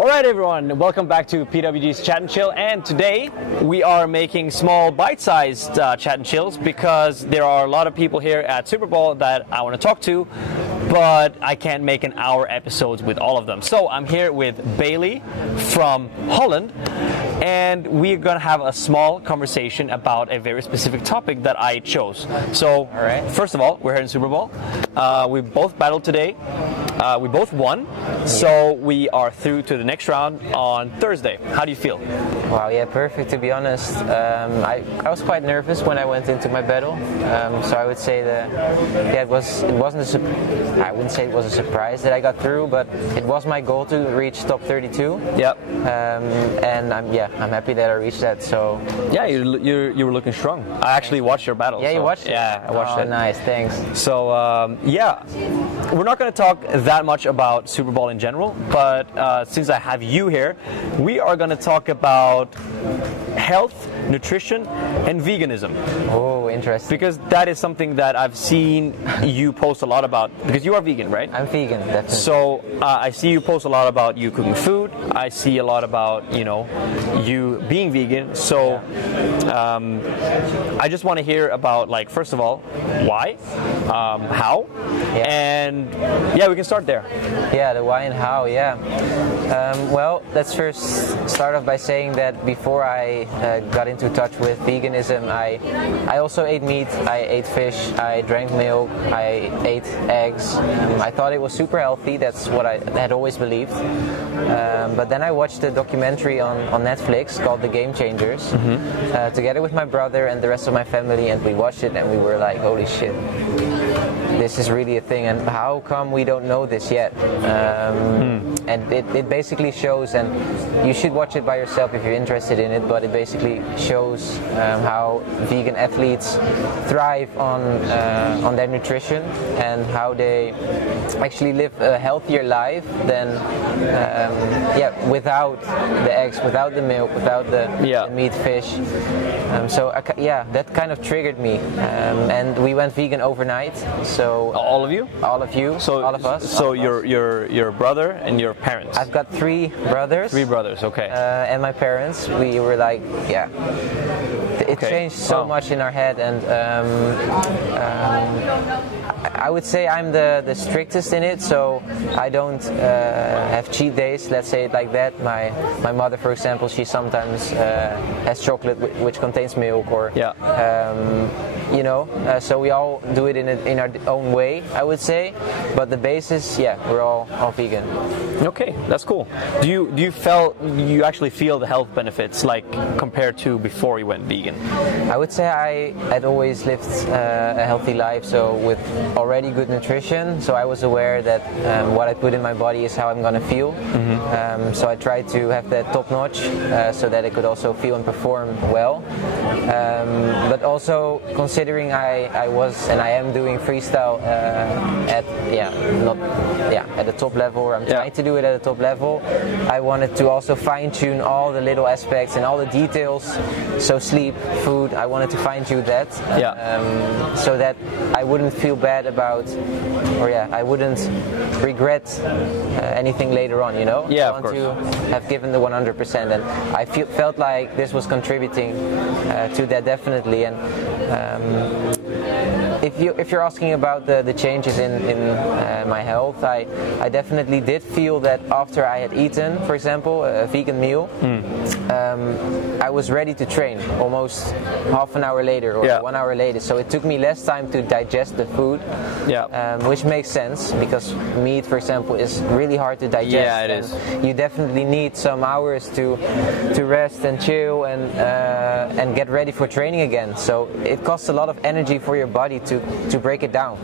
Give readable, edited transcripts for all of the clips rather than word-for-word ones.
Alright everyone, welcome back to PWG's Chat and Chill, and today we are making small bite-sized chat and chills because there are a lot of people here at Super Bowl that I want to talk to, but I can't make an hour episodes with all of them. So I'm here with Bailey from Holland, and we're going to have a small conversation about a very specific topic that I chose. So, First of all, we're here in Super Bowl. We both battled today. We both won, so we are through to the next round on Thursday. How do you feel? Wow, yeah, perfect, to be honest. I was quite nervous when I went into my battle, so I would say that I wouldn't say it was a surprise that I got through, but it was my goal to reach top 32. Yep. And I'm happy that I reached that. So yeah, you were looking strong. I actually watched your battle. Yeah, so, you watched it? Yeah, I watched it. Nice, thanks. So yeah, we're not going to talk that much about Super Bowl in general, but since I have you here, we are going to talk about health, nutrition, and veganism. Oh, interesting. Because that is something that I've seen you post a lot about, because you are vegan, right? I'm vegan, definitely. So I see you post a lot about you cooking food. I see a lot about, you being vegan. So I just want to hear about, like, first of all, why, how, and yeah, we can start there. Yeah, the why and how, yeah. Well, let's first start off by saying that before I got into touch with veganism, I also ate meat, I ate fish, I drank milk, I ate eggs. I thought it was super healthy, that's what I had always believed. But then I watched a documentary on Netflix called The Game Changers, together with my brother and the rest of my family, and we watched it and we were like, holy shit, this is really a thing, and how come we don't know this yet? And it basically shows, and you should watch it by yourself if you're interested in it, but it basically shows how vegan athletes thrive on their nutrition and how they actually live a healthier life than without the eggs, without the milk, without the meat, fish. That kind of triggered me, and we went vegan overnight. So all of you? All of you. So all of us. So your brother and your parents. I've got three brothers. Three brothers, okay. And my parents. We were like, it changed so much in our head, and I would say I'm the strictest in it. So I don't have cheat days. Let's say it like that. My mother, for example, she sometimes has chocolate which contains milk, or so we all do it in our own way, I would say. But the basis, we're all vegan. Okay, that's cool. Do you actually feel the health benefits, like, compared to before you went vegan? I would say I had always lived a healthy life, so with already good nutrition. So I was aware that what I put in my body is how I'm going to feel. So I tried to have that top notch, so that I could also feel and perform well. But also considering I was and I am doing freestyle at the top level, or I'm trying to do it at the top level, I wanted to also fine-tune all the little aspects and all the details. So sleep, food, I wanted to fine-tune that, so that I wouldn't feel bad about, I wouldn't regret anything later on, Yeah, I want to have given the 100%, and I felt like this was contributing to that, definitely. And if you're asking about the changes in my health, I definitely did feel that after I had eaten, for example, a vegan meal, I was ready to train almost half an hour later or 1 hour later. So it took me less time to digest the food, which makes sense because meat, for example, is really hard to digest. Yeah, it is. You definitely need some hours to rest and chill and get ready for training again. So it costs a lot of energy for your body to break it down,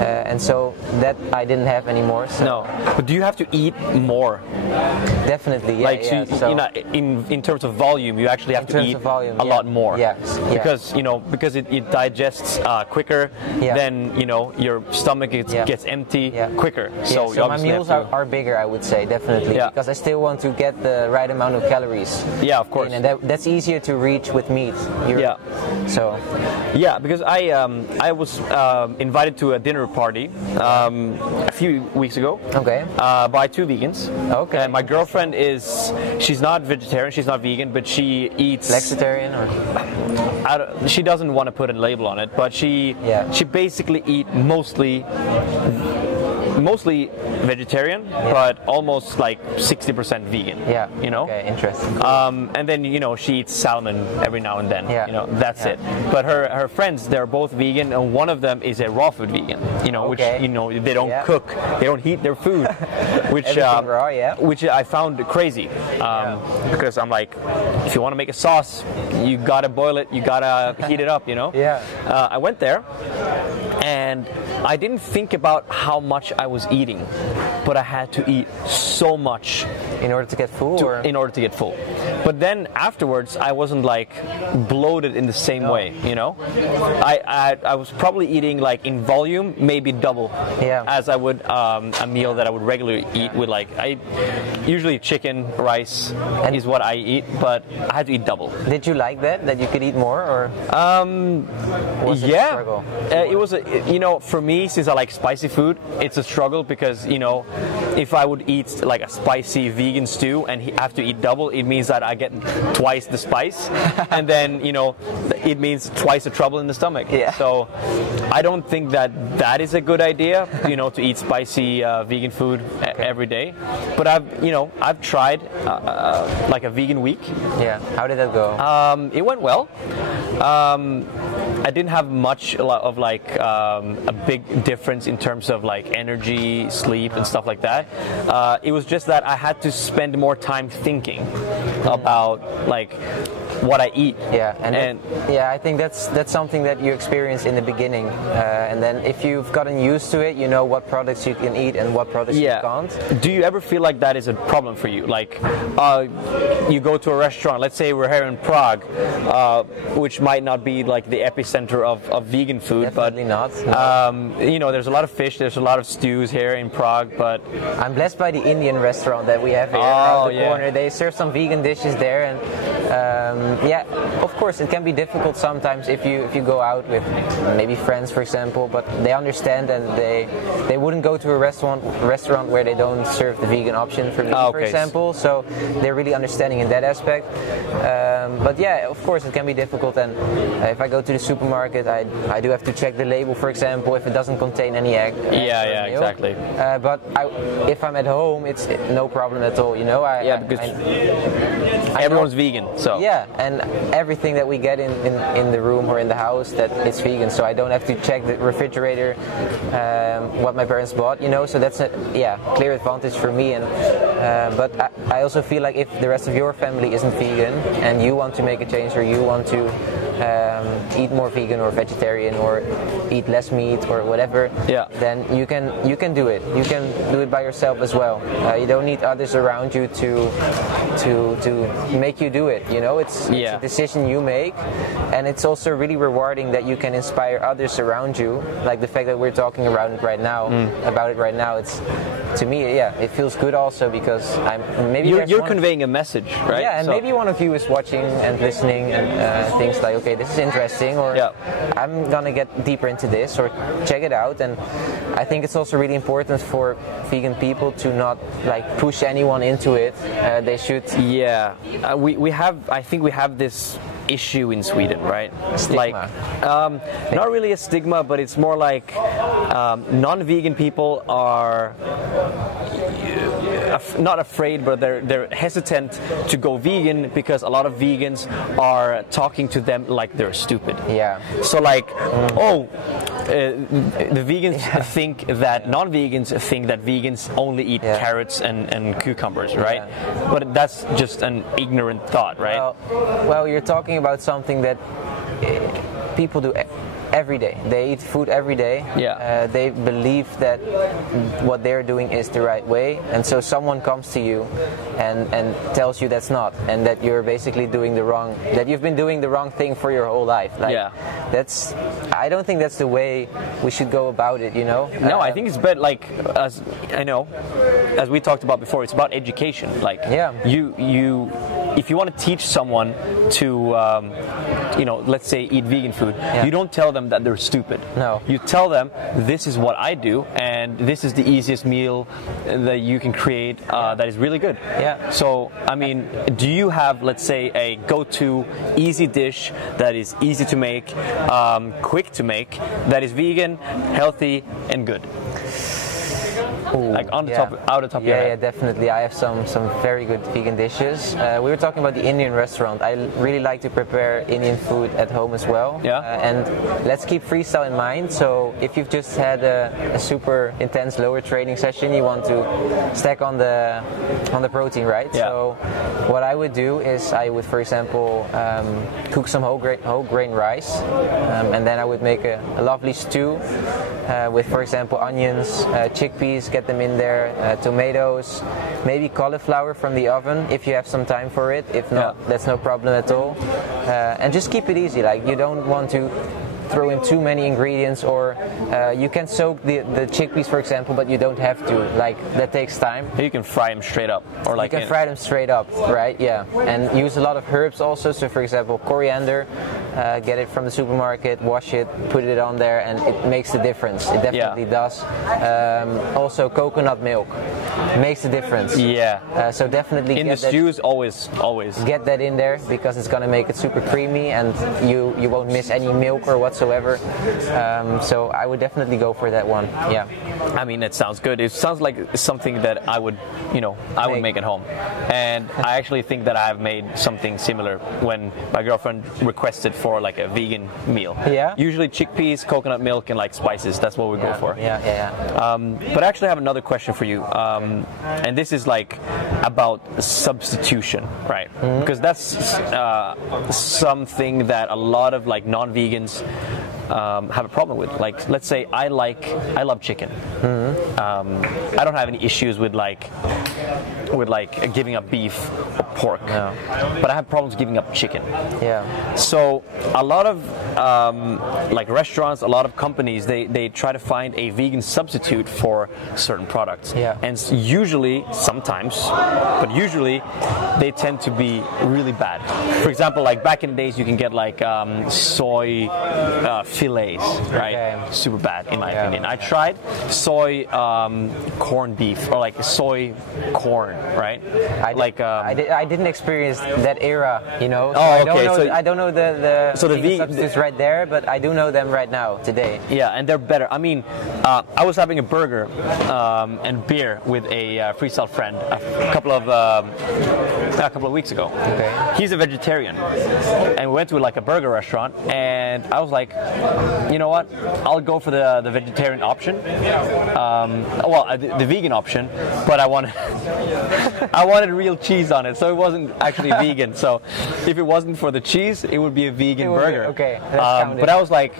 and so that I didn't have anymore. So. No, but do you have to eat more? Definitely, in terms of volume, you actually have to eat a lot more. Yes, because it digests quicker. Then your stomach gets empty quicker. So my meals are bigger, I would say, definitely, because I still want to get the right amount of calories. Yeah, of course. And that's easier to reach with meat. So. Yeah, because I was invited to a dinner party a few weeks ago. Okay. By two vegans. Okay. And my girlfriend she's not vegetarian, she's not vegan, but she eats Flexitarian or? she doesn't want to put a label on it, but she basically eat mostly vegetarian, but almost like 60% vegan. Yeah. You know. Okay. Interesting. And then she eats salmon every now and then. Yeah. That's it. But her friends, they're both vegan, and one of them is a raw food vegan. Which they don't cook, they don't heat their food, which raw, which I found crazy. Because I'm like, if you want to make a sauce, you gotta boil it, you gotta heat it up. Yeah. I went there, and I didn't think about how much I was eating, but I had to eat so much in order to get full. In order to get full. But then afterwards, I wasn't like bloated in the same way. I was probably eating like in volume maybe double as I would a meal that I would regularly eat with usually chicken, rice is what I eat, but I had to eat double. Did you like that you could eat more, or? Was it a struggle? It was for me, since I like spicy food, it's a struggle because if I would eat like a spicy vegan stew and have to eat double, it means that I get twice the spice, and then it means twice the trouble in the stomach. Yeah. So I don't think that is a good idea, to eat spicy vegan food every day. But I've tried like a vegan week. Yeah. How did that go? It went well. I didn't have much of like a big difference in terms of like energy, sleep, and stuff like that. It was just that I had to spend more time thinking about like what I eat. Yeah, and I think that's something that you experience in the beginning, and then if you've gotten used to it, you know what products you can eat and what products you can't. Do you ever feel like that is a problem for you? Like, you go to a restaurant, let's say we're here in Prague, which might not be like the epicenter of vegan food, Definitely not. No. There's a lot of fish, there's a lot of stews here in Prague, but I'm blessed by the Indian restaurant that we have here around the corner. They serve some vegan dishes there, and of course it can be difficult sometimes if you go out with maybe friends, for example, but they understand, and they wouldn't go to a restaurant where they don't serve the vegan option for example, so they're really understanding in that aspect. But of course it can be difficult, and if I go to the supermarket, I do have to check the label, for example, if it doesn't contain any egg. Exactly. But if I'm at home, it's no problem at all, because everyone's vegan, so and everything that we get in the room or in the house, that it's vegan, so I don't have to check the refrigerator what my parents bought, so that's a clear advantage for me. And but I also feel like if the rest of your family isn't vegan and you want to make a change, or you want to eat more vegan or vegetarian or eat less meat or whatever, then you can do it. You can do it by yourself as well. You don't need others around you to make you do it. It's a decision you make, and it's also really rewarding that you can inspire others around you. Like the fact that we're talking about it right now. It's, to me, it feels good also, because you're conveying a message, right? Yeah, and maybe one of you is watching and listening and thinks like, okay, this is interesting, or I'm gonna get deeper into this, or check it out. And I think it's also really important for vegan people to not like push anyone into it. They should. I think we have this issue in Sweden, right? Stigma. Like, not really a stigma, but it's more like non-vegan people are not afraid, but they're hesitant to go vegan because a lot of vegans are talking to them like they're stupid. Yeah. So like, the vegans think that non-vegans think that vegans only eat carrots and cucumbers, right? But that's just an ignorant thought, right? Well, you're talking about something that people do every day. They eat food every day. They believe that what they're doing is the right way, and so someone comes to you and tells you that's not, and that you're basically that you've been doing the wrong thing for your whole life. I don't think that's the way we should go about it. No, I think it's better. Like, as we talked about before, it's about education. Like, if you want to teach someone to, let's say eat vegan food, you don't tell them that they're stupid. No. You tell them this is what I do, and this is the easiest meal that you can create that is really good. Yeah. So, I mean, do you have, let's say, a go-to easy dish that is easy to make, quick to make, that is vegan, healthy, and good? Ooh, like on the top, out of the top of your head. Yeah, definitely. I have some very good vegan dishes. We were talking about the Indian restaurant. I really like to prepare Indian food at home as well. Yeah. And let's keep freestyle in mind. So if you've just had a super intense lower training session, you want to stack on the protein, right? Yeah. So what I would do is I would, for example, cook some whole grain rice, and then I would make a lovely stew with, for example, onions, chickpeas. Get them in there, tomatoes, maybe cauliflower from the oven if you have some time for it. If not, that's no problem at all. And just keep it easy. Like, you don't want to throw in too many ingredients, or you can soak the chickpeas, for example, but you don't have to. Like, that takes time. You can fry them straight up, or like you can fry them straight up, right? Yeah, and use a lot of herbs also. So, for example, coriander. Get it from the supermarket, wash it, put it on there, and it makes a difference. It definitely does. Also, coconut milk makes a difference. Yeah. So definitely in the stews, always get that in there, because it's gonna make it super creamy, and you won't miss any milk or whatsoever. So I would definitely go for that one. Yeah. I mean, it sounds good. It sounds like something that I would, would make at home. And I actually think that I've made something similar when my girlfriend requested for like a vegan meal. Yeah. Usually chickpeas, coconut milk, and like spices. That's what we go for. Yeah. But I actually have another question for you. And this is like about substitution, right? Mm-hmm. Because that's something that a lot of like non-vegans have a problem with. Like, let's say I love chicken. Mm-hmm. I don't have any issues with like giving up beef or pork, but I have problems giving up chicken. Yeah. So a lot of like restaurants, a lot of companies, they try to find a vegan substitute for certain products. Yeah. And usually, sometimes, but usually, they tend to be really bad. For example, like back in the days, you can get like soy fillets, right? Okay. Super bad in my opinion. I tried soy corned beef, or like soy corn, right? I didn't experience that era, So I don't know the vegan substitutes right there, but I do know them right now today. Yeah, and they're better. I mean, I was having a burger and beer with a freestyle friend a couple of weeks ago. Okay. He's a vegetarian, and we went to like a burger restaurant, and I was like, you know what? I'll go for the vegetarian option. The vegan option, but I wanted real cheese on it, so it wasn't actually vegan. So if it wasn't for the cheese, it would be a vegan burger. Okay. But I was like,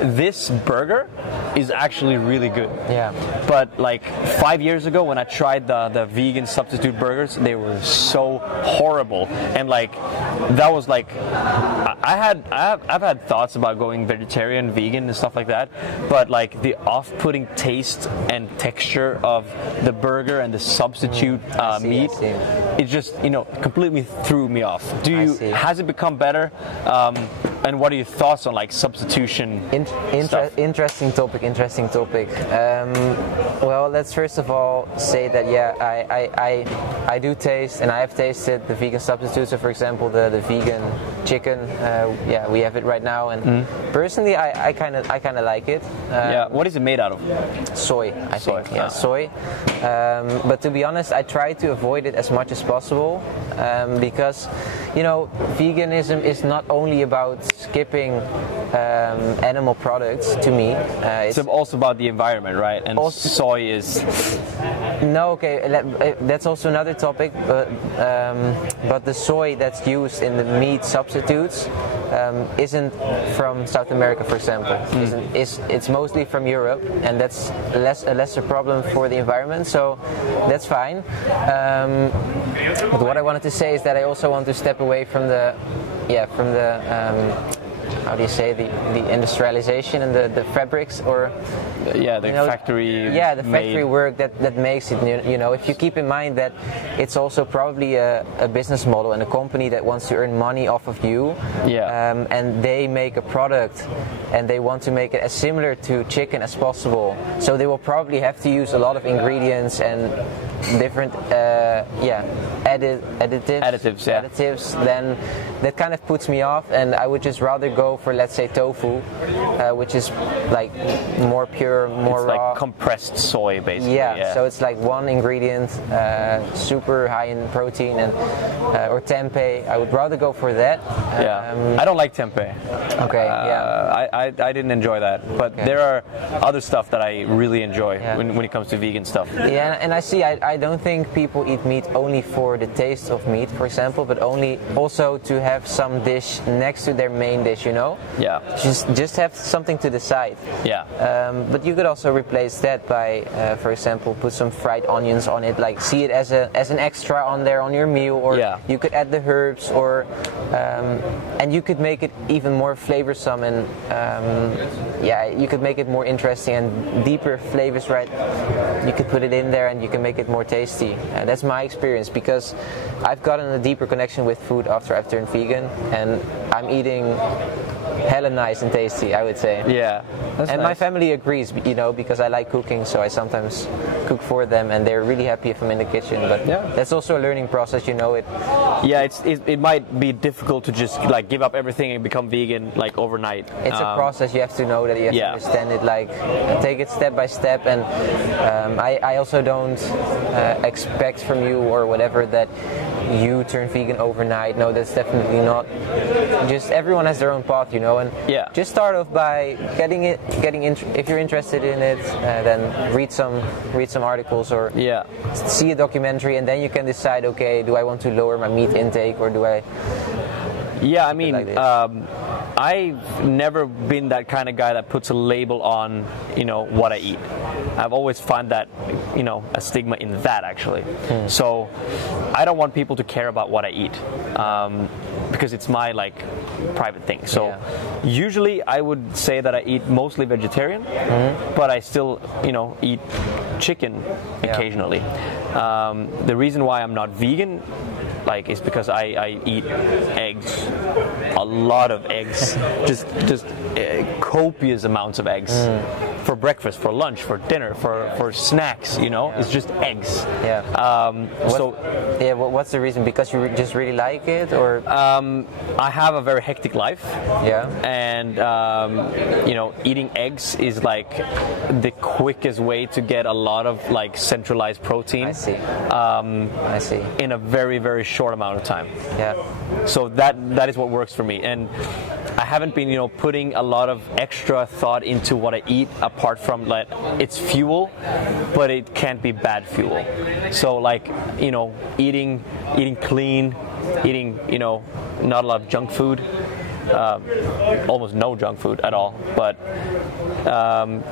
this burger is actually really good. Yeah. But like 5 years ago, when I tried the vegan substitute burgers, they were so horrible. And like that was like, I've had thoughts about going vegetarian, vegan, and stuff like that. But like the off-putting taste and texture of the burger and the substitute meat, it just completely threw me off. Has it become better? And what are your thoughts on like substitution? Interesting topic. Well, let's first of all say that I do taste, and I have tasted the vegan substitutes. So for example, the vegan chicken, we have it right now, and personally I kind of like it. What is it made out of? Soy, I think. Yeah, soy. But to be honest, I try to avoid it as much as possible, because veganism is not only about skipping animal products. To me, it's also about the environment, right? And soy is that's also another topic. But the soy that's used in the meat substitutes isn't from South America, for example. It's mostly from Europe, and that's a lesser problem for the environment. So that's fine. But what I wanted to say is that I also want to step away from the how do you say, the industrialization and the fabrics, or factory the factory work that makes it. You know, if you keep in mind that it's also probably a business model and a company that wants to earn money off of you, and they make a product and they want to make it as similar to chicken as possible, so they will probably have to use a lot of ingredients and different additives, then that kind of puts me off, and I would just rather go for, let's say, tofu, which is like more pure, more raw. Like compressed soy, basically. Yeah, so it's like one ingredient, super high in protein, and or tempeh. I would rather go for that. I don't like tempeh. Okay, I didn't enjoy that, but there are other stuff that I really enjoy when it comes to vegan stuff. Yeah, and I don't think people eat meat only for the taste of meat, for example, but also to have some dish next to their main dish, you know? Yeah. Just have something to the side. Yeah. But you could also replace that by, for example, put some fried onions on it, like see it as an extra on there on your meal, or you could add the herbs, or and you could make it even more flavorsome, and you could make it more interesting and deeper flavors, right? You could put it in there and you can make it more tasty. That's my experience, because I've gotten a deeper connection with food after I've turned vegan, and I'm eating hella nice and tasty, I would say. Yeah. And nice. My family agrees, you know, because I like cooking, so I sometimes cook for them, and they're really happy if I'm in the kitchen. But that's also a learning process, you know. Yeah, it might be difficult to just like give up everything and become vegan like overnight. It's a process. You have to know that, you have to understand it, like take it step by step. And I also don't expect from you or whatever that you turn vegan overnight. No, that's definitely not. Just everyone has their own path, you know, and just start off by if you're interested in it, then read some articles, or see a documentary, and then you can decide, okay, do I want to lower my meat intake, or do I? Yeah, I mean, I've never been that kind of guy that puts a label on, you know, what I eat. I've always found that, you know, a stigma in that, actually. So I don't want people to care about what I eat, because it's my like private thing. So usually I would say that I eat mostly vegetarian, but I still, you know, eat chicken occasionally. The reason why I'm not vegan is because I eat eggs, a lot of eggs, just copious amounts of eggs, for breakfast, for lunch, for dinner, for snacks. You know, it's just eggs. What's the reason? Because you just really like it, or? I have a very hectic life. And you know, eating eggs is like the quickest way to get a lot of like centralized protein. I see. In a very, very short amount of time. So that is what works for me, and I haven't been, you know, putting a lot of extra thought into what I eat, apart from like it's fuel, but it can't be bad fuel. So like, you know, eating clean, eating, you know, not a lot of junk food, almost no junk food at all, but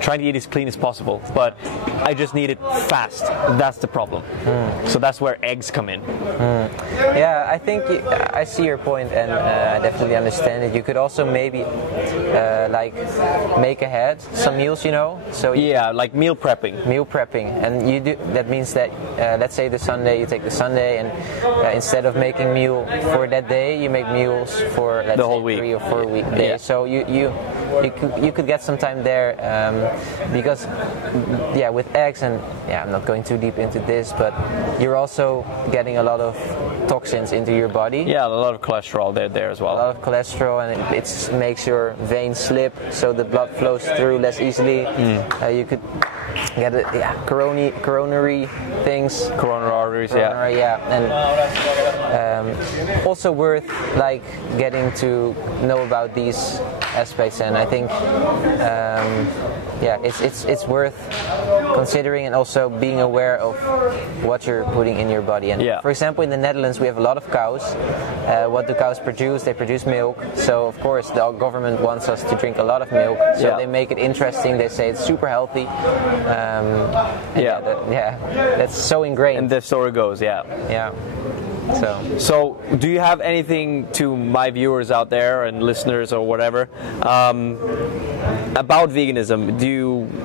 trying to eat as clean as possible, but I just need it fast. That's the problem. So that's where eggs come in. I think I see your point, and I definitely understand it. You could also maybe like make ahead some meals, you know. So like meal prepping, and you do that means that let's say the Sunday, you take the Sunday, and instead of making meal for that day, you make meals for the whole week. 3 or 4 weekdays. So you could get some time there, because with eggs, and I'm not going too deep into this, but you're also getting a lot of toxins into your body. A lot of cholesterol there as well. A lot of cholesterol, and it makes your veins slip, so the blood flows through less easily. You could get coronary things, coronary arteries, and also worth like getting to know about these aspects, and I think it's worth considering, and also being aware of what you're putting in your body. And for example, in the Netherlands we have a lot of cows. What do cows produce? They produce milk, so of course the government wants us to drink a lot of milk, so they make it interesting. They say it's super healthy. That's so ingrained. And the story goes, So do you have anything to my viewers out there and listeners or whatever about veganism? Do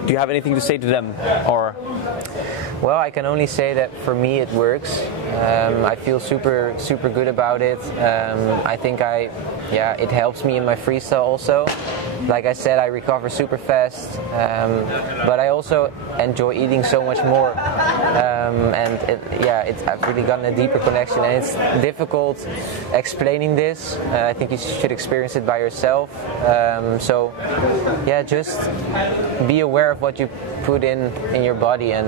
you have anything to say to them, or? Well, I can only say that for me it works. I feel super good about it. I think it helps me in my freestyle also. Like I said, I recover super fast, but I also enjoy eating so much more. I've really gotten a deeper connection, and it's difficult explaining this. I think you should experience it by yourself. Just be aware of what you put in your body, and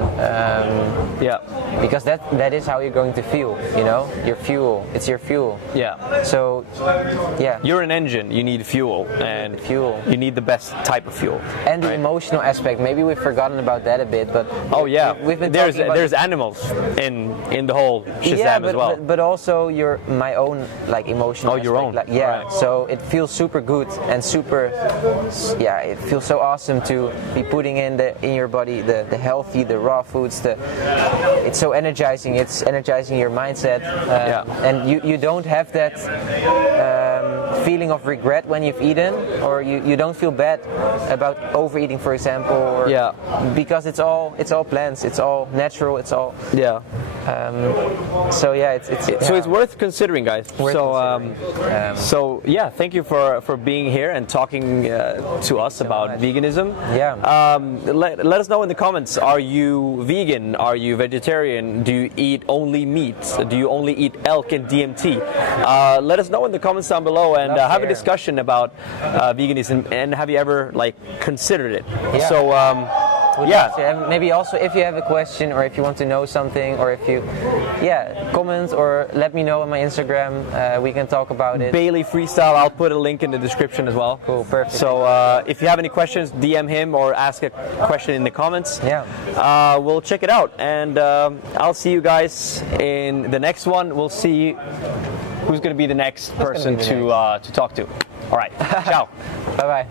because that is how you're going to feel. You know, your fuel. It's your fuel. Yeah. So, yeah. You're an engine. You need fuel, and you need the best type of fuel. And the emotional aspect. Maybe we've forgotten about that a bit, but we've been there's animals in the whole Shazam as well. But also my own emotional. Oh, your aspect. own. Right. So it feels super good and it feels so awesome to be putting in your body the healthy, the raw foods. It's so energizing. It's energizing your mindset, and you don't have that feeling of regret when you've eaten, or you don't feel bad about overeating, for example, or because it's all plants, it's all natural, it's all so it's worth considering, guys. Thank you for being here and talking to us about veganism. Let us know in the comments, are you vegan, are you vegetarian, do you eat only meat, do you only eat elk and DMT? Let us know in the comments down below, and have a discussion about veganism, and have you ever considered it? Maybe also if you have a question, or if you want to know something, or if you comment or let me know on my Instagram, we can talk about it. Bailey Freestyle, I'll put a link in the description as well. Cool, perfect. So if you have any questions, DM him or ask a question in the comments. We'll check it out, and I'll see you guys in the next one. We'll see who's going to be the next person to talk to. All right, ciao. Bye bye.